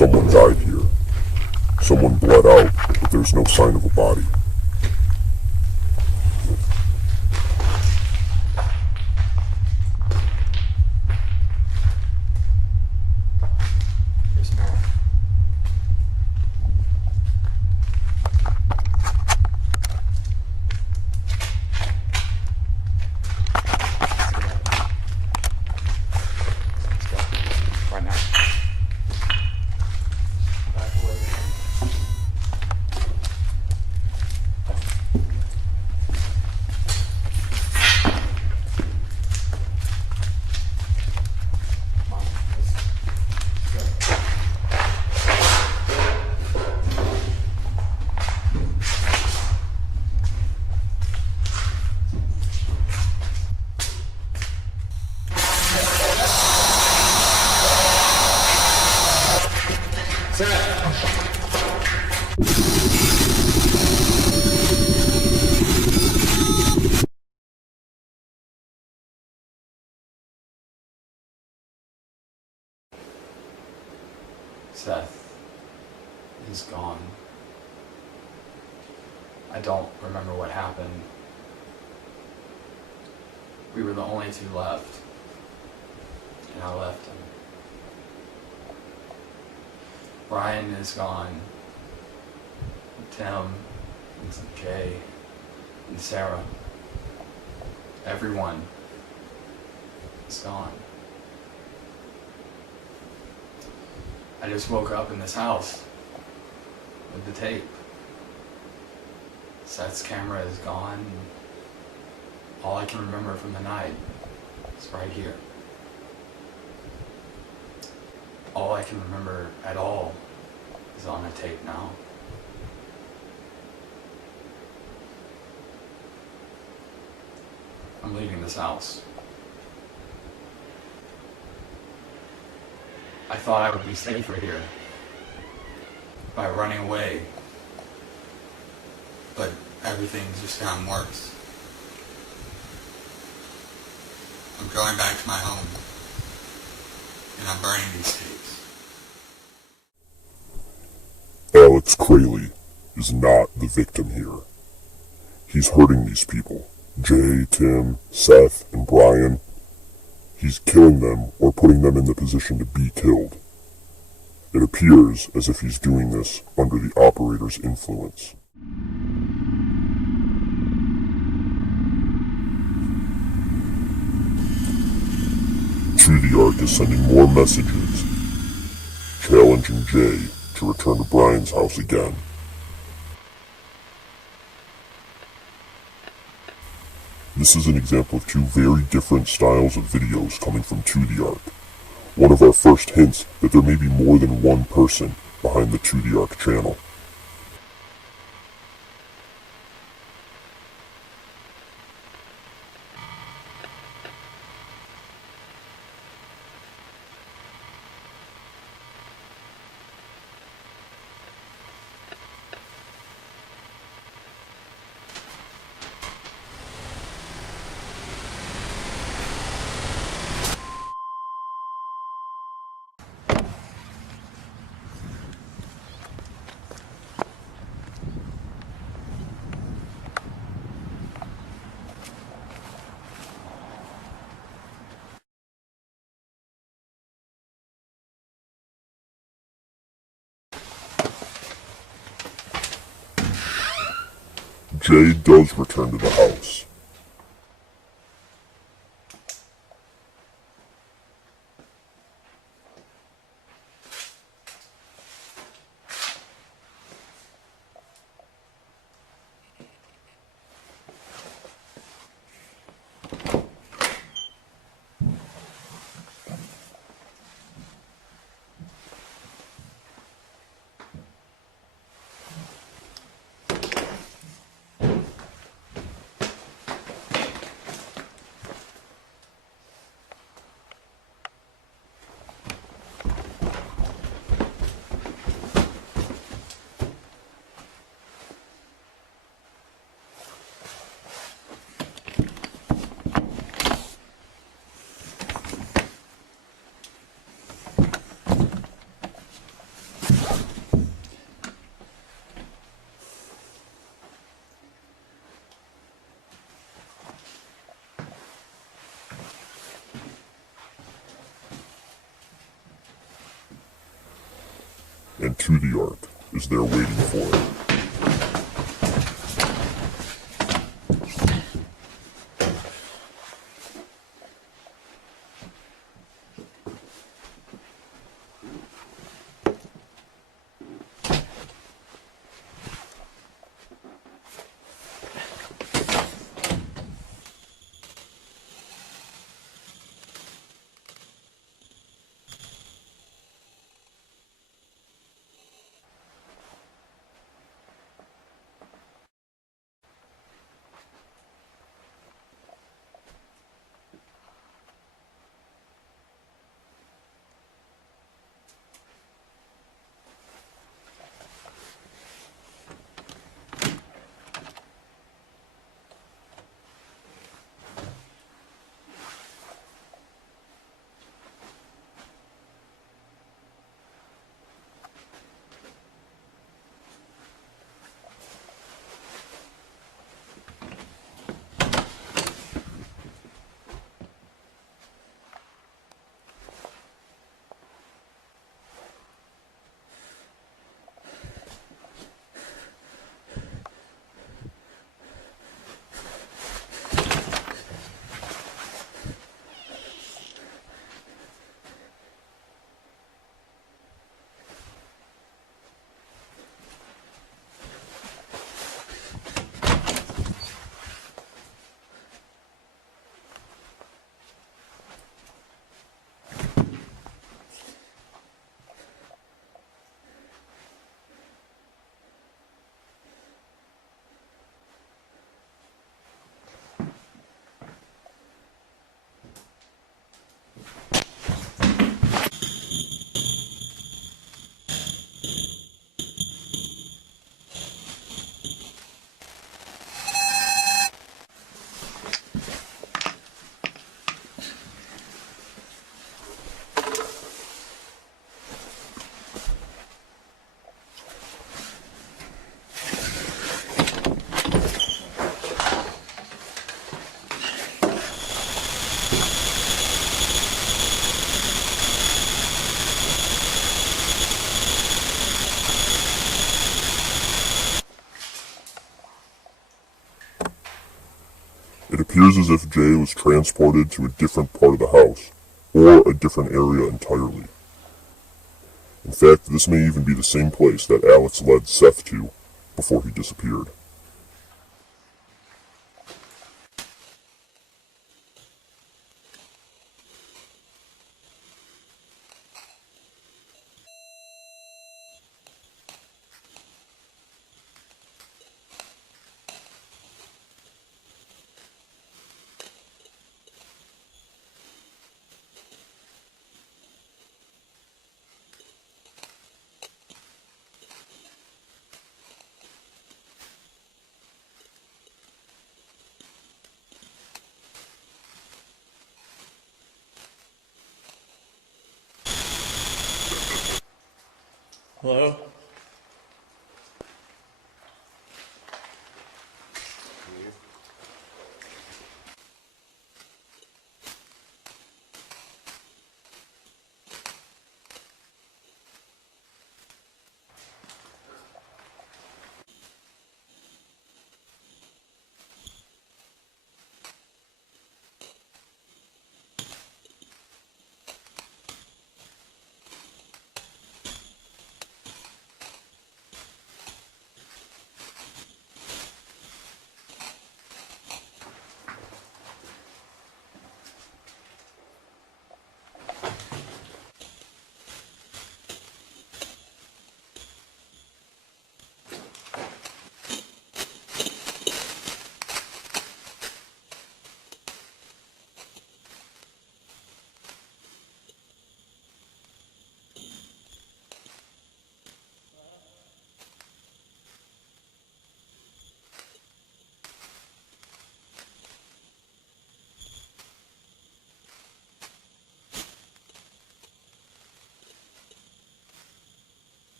Someone died here. Someone bled out, but there's no sign of a body. Seth is gone. I don't remember what happened. We were the only two left, and I left him. Brian is gone. Tim, and Jay, and Sarah. Everyone is gone. I just woke up in this house with the tape. Seth's camera is gone. All I can remember from the night is right here. All I can remember at all is on a tape now. I'm leaving this house. I thought I would be safer here by running away, but everything's just gotten worse. I'm going back to my home, and I'm burning these tapes. Alex Crayley is not the victim here. He's hurting these people. Jay, Tim, Seth, and Brian. He's killing them or putting them in the position to be killed. It appears as if he's doing this under the operator's influence. To the Ark is sending more messages, challenging Jay to return to Brian's house again. This is an example of two very different styles of videos coming from To the Ark. One of our first hints that there may be more than one person behind the To the Ark channel. Jay does return to the house. And To the Ark is there waiting for it. It appears as if Jay was transported to a different part of the house, or a different area entirely. In fact, this may even be the same place that Alex led Seth to before he disappeared. Hello?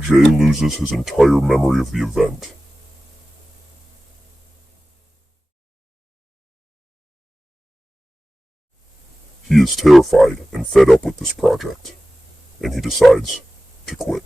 Jay loses his entire memory of the event. He is terrified and fed up with this project, and he decides to quit.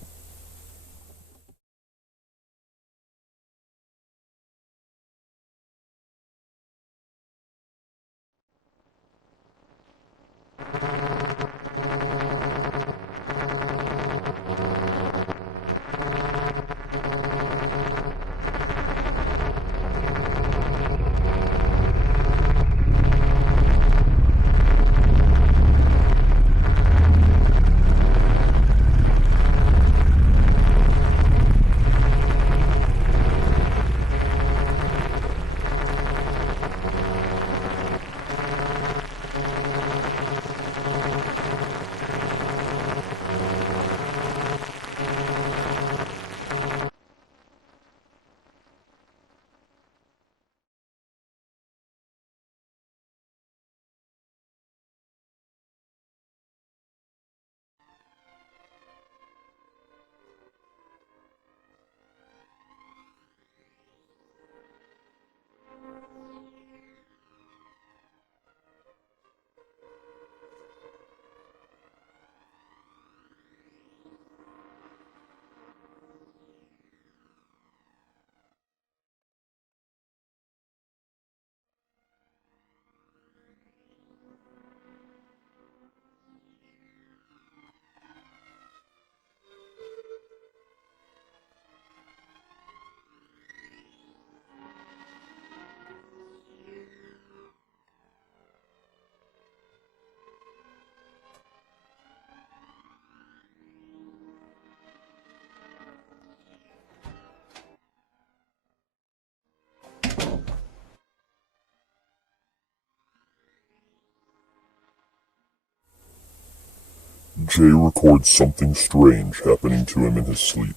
Jay records something strange happening to him in his sleep.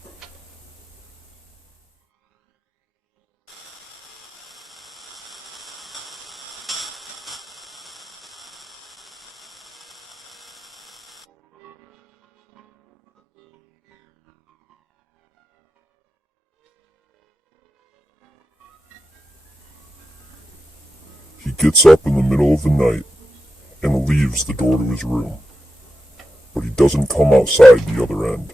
He gets up in the middle of the night and leaves the door to his room, but he doesn't come outside the other end.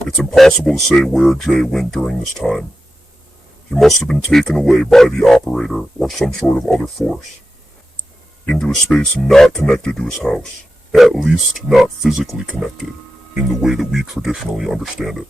It's impossible to say where Jay went during this time. He must have been taken away by the operator or some sort of other force, into a space not connected to his house, at least not physically connected, in the way that we traditionally understand it.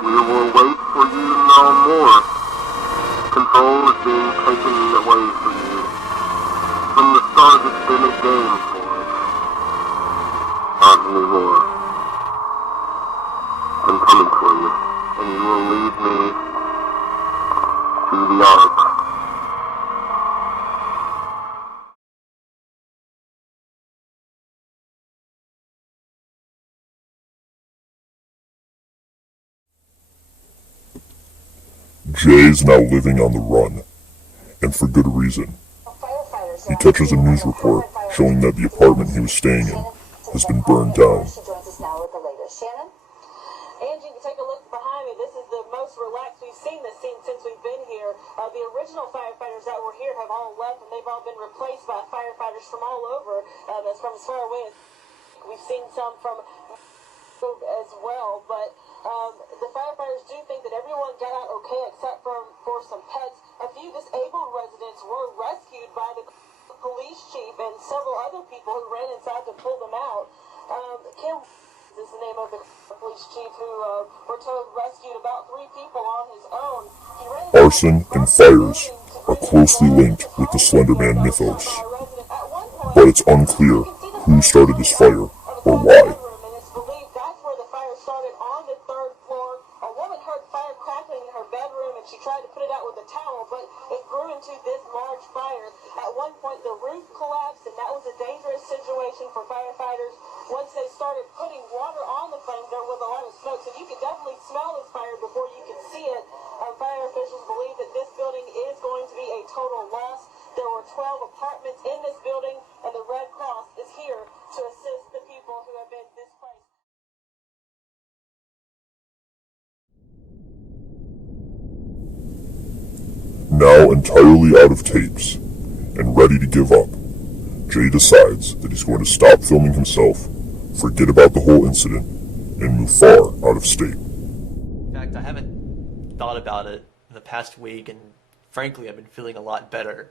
We will wait for you no more. Control is being taken away from you. From the start, it's been a game for us. Not anymore. I'm coming for you, and you will lead me to the Ark. Jay is now living on the run, and for good reason. He catches a news report showing that the apartment he was staying in has been burned down. Angie, take a look behind me. This is the most relaxed we've seen this scene since we've been here. The original firefighters that were here have all left, and they've all been replaced by firefighters from all over, from as far away as we've seen some from as well. But the firefighters do think that everyone got out okay except for some pets. A few disabled residents were rescued by the police chief and several other people who ran inside to pull them out. Kim is the name of the police chief who we're told rescued about 3 people on his own. Arson and fires are closely linked with the Slender Man mythos, but it's unclear who started this fire or why. It's believed that's where the fire started, on the 3rd floor. A woman heard fire crackling in her bedroom and she tried to put it out with a towel, but it grew into this large fire. At one point the roof collapsed, and that was a dangerous situation for firefighters. Once they started putting water on the flames, there was a lot of smoke, so you could definitely smell this fire before you could see it. Fire officials believe that this building is going to be a total loss. There were 12 apartments in this building, and the Red Cross is here to assist the people who have been displaced. Now entirely out of tapes and ready to give up, Jay decides that he's going to stop filming himself, forget about the whole incident, and move far out of state. In fact, I haven't thought about it in the past week, and frankly, I've been feeling a lot better.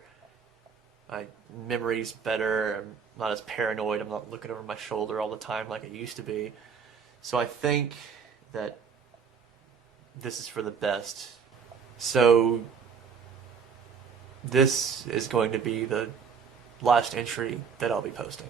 My memory's better, I'm not as paranoid, I'm not looking over my shoulder all the time like I used to be. So I think that this is for the best. So this is going to be the last entry that I'll be posting.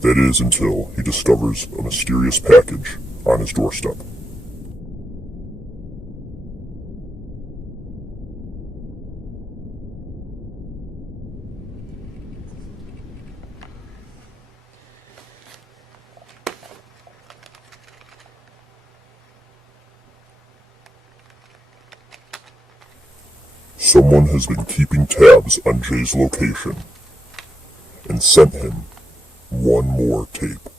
That is until he discovers a mysterious package on his doorstep. Someone has been keeping tabs on Jay's location and sent him one more tape.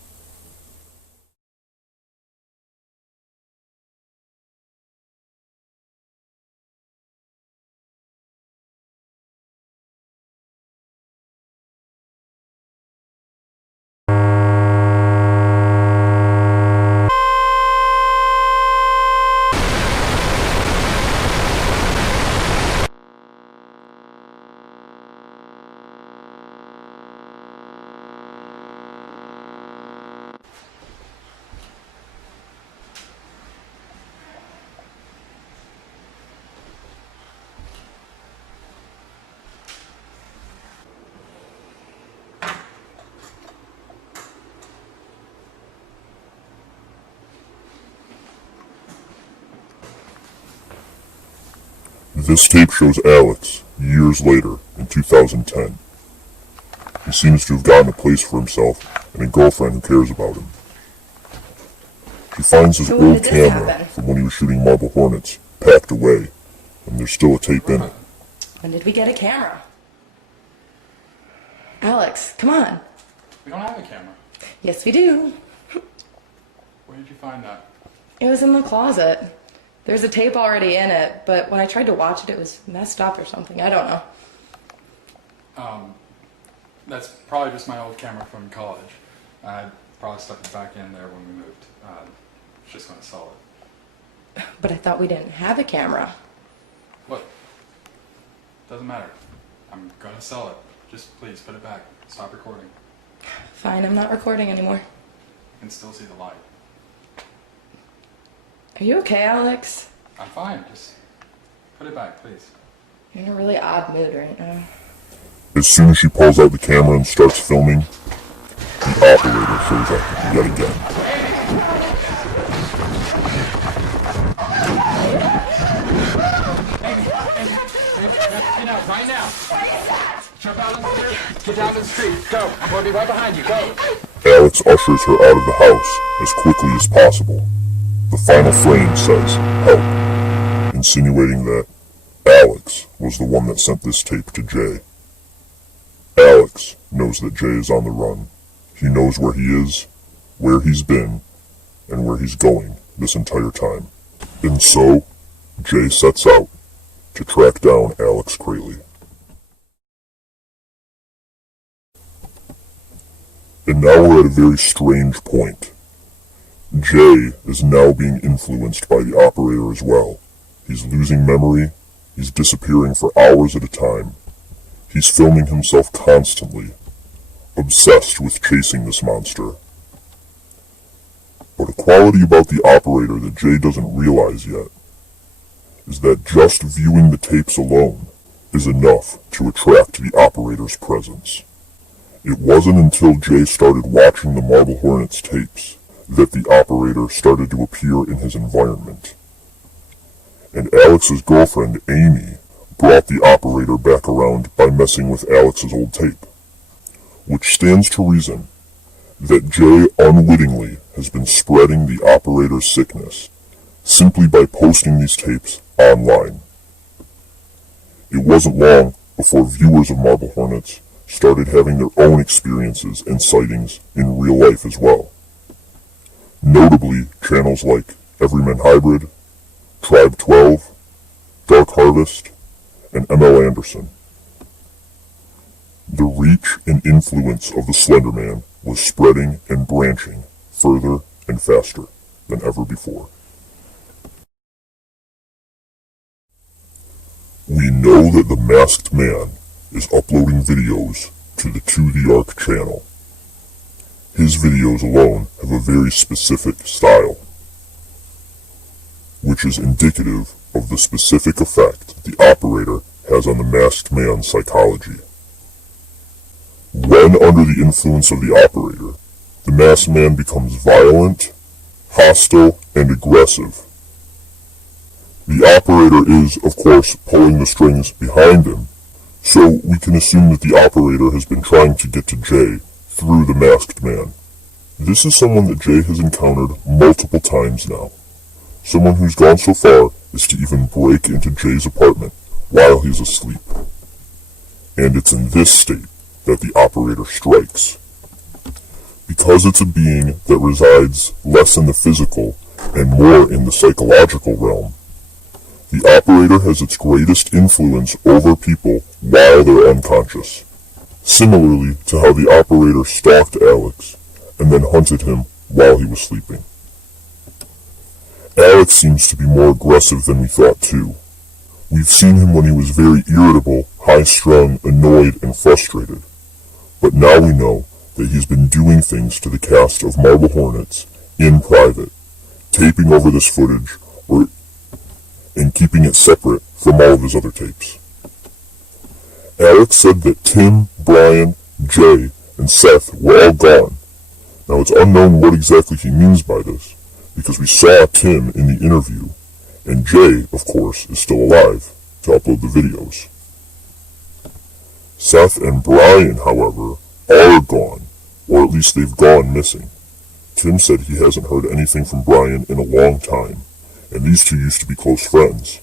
This tape shows Alex years later in 2010. He seems to have gotten a place for himself and a girlfriend who cares about him. She finds his old camera from when he was shooting Marble Hornets packed away, and there's still a tape in it. When did we get a camera? Alex, come on. We don't have a camera. Yes, we do. Where did you find that? It was in the closet. There's a tape already in it, but when I tried to watch it, it was messed up or something. I don't know. That's probably just my old camera from college. I probably stuck it back in there when we moved. Just going to sell it. But I thought we didn't have a camera. What? Doesn't matter. I'm going to sell it. Just please put it back. Stop recording. Fine, I'm not recording anymore. You can still see the light. Are you okay, Alex? I'm fine. Just put it back, please. You're in a really odd mood right now. As soon as she pulls out the camera and starts filming, the operator shows up yet again. Get out right now. What is that? Jump out on the street. Get down to the street. Go. We'll be right behind you. Go. Alex ushers her out of the house as quickly as possible. The final frame says, "Help," insinuating that Alex was the one that sent this tape to Jay. Alex knows that Jay is on the run. He knows where he is, where he's been, and where he's going this entire time. And so, Jay sets out to track down Alex Crayley. And now we're at a very strange point. Jay is now being influenced by the operator as well. He's losing memory, he's disappearing for hours at a time. He's filming himself constantly, obsessed with chasing this monster. But a quality about the operator that Jay doesn't realize yet is that just viewing the tapes alone is enough to attract the operator's presence. It wasn't until Jay started watching the Marble Hornets tapes that the operator started to appear in his environment. And Alex's girlfriend, Amy, brought the operator back around by messing with Alex's old tape, which stands to reason that Jay unwittingly has been spreading the operator's sickness simply by posting these tapes online. It wasn't long before viewers of Marble Hornets started having their own experiences and sightings in real life as well. Notably, channels like Everyman Hybrid, Tribe 12, Dark Harvest, and ML Anderson. The reach and influence of the Slender Man was spreading and branching further and faster than ever before. We know that the Masked Man is uploading videos to the To The Ark channel. His videos alone have a very specific style, which is indicative of the specific effect the operator has on the Masked Man's psychology. When under the influence of the operator, the masked man becomes violent, hostile, and aggressive. The operator is, of course, pulling the strings behind him, so we can assume that the operator has been trying to get to Jay through the masked man. This is someone that Jay has encountered multiple times now. Someone who's gone so far as to even break into Jay's apartment while he's asleep. And it's in this state that the operator strikes. Because it's a being that resides less in the physical and more in the psychological realm, the operator has its greatest influence over people while they're unconscious. Similarly to how the operator stalked Alex and then hunted him while he was sleeping. Alex seems to be more aggressive than we thought too. We've seen him when he was very irritable, high-strung, annoyed, and frustrated. But now we know that he's been doing things to the cast of Marble Hornets in private, taping over this footage and keeping it separate from all of his other tapes. Alex said that Tim, Brian, Jay, and Seth were all gone. Now it's unknown what exactly he means by this, because we saw Tim in the interview, and Jay, of course, is still alive to upload the videos. Seth and Brian, however, are gone, or at least they've gone missing. Tim said he hasn't heard anything from Brian in a long time, and these two used to be close friends.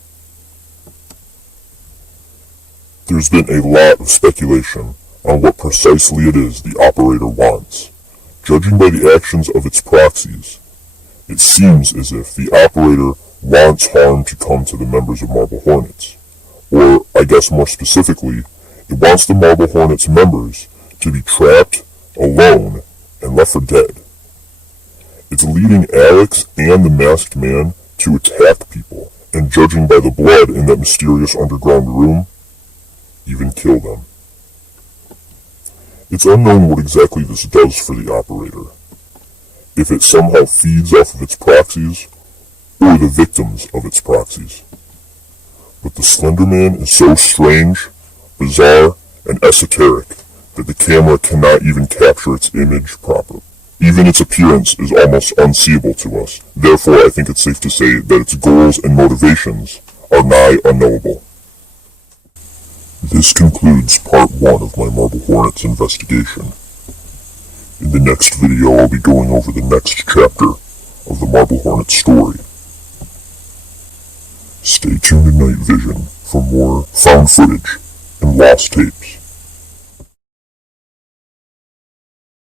There's been a lot of speculation on what precisely it is the operator wants. Judging by the actions of its proxies, it seems as if the operator wants harm to come to the members of Marble Hornets. Or, I guess more specifically, it wants the Marble Hornets members to be trapped, alone, and left for dead. It's leading Alex and the masked man to attack people, and judging by the blood in that mysterious underground room, even kill them. It's unknown what exactly this does for the operator. If it somehow feeds off of its proxies, or the victims of its proxies. But the Slender Man is so strange, bizarre, and esoteric that the camera cannot even capture its image properly. Even its appearance is almost unseeable to us. Therefore, I think it's safe to say that its goals and motivations are nigh unknowable. This concludes part 1 of my Marble Hornets investigation. In the next video, I'll be going over the next chapter of the Marble Hornets story. Stay tuned to Night Vision for more found footage and lost tapes.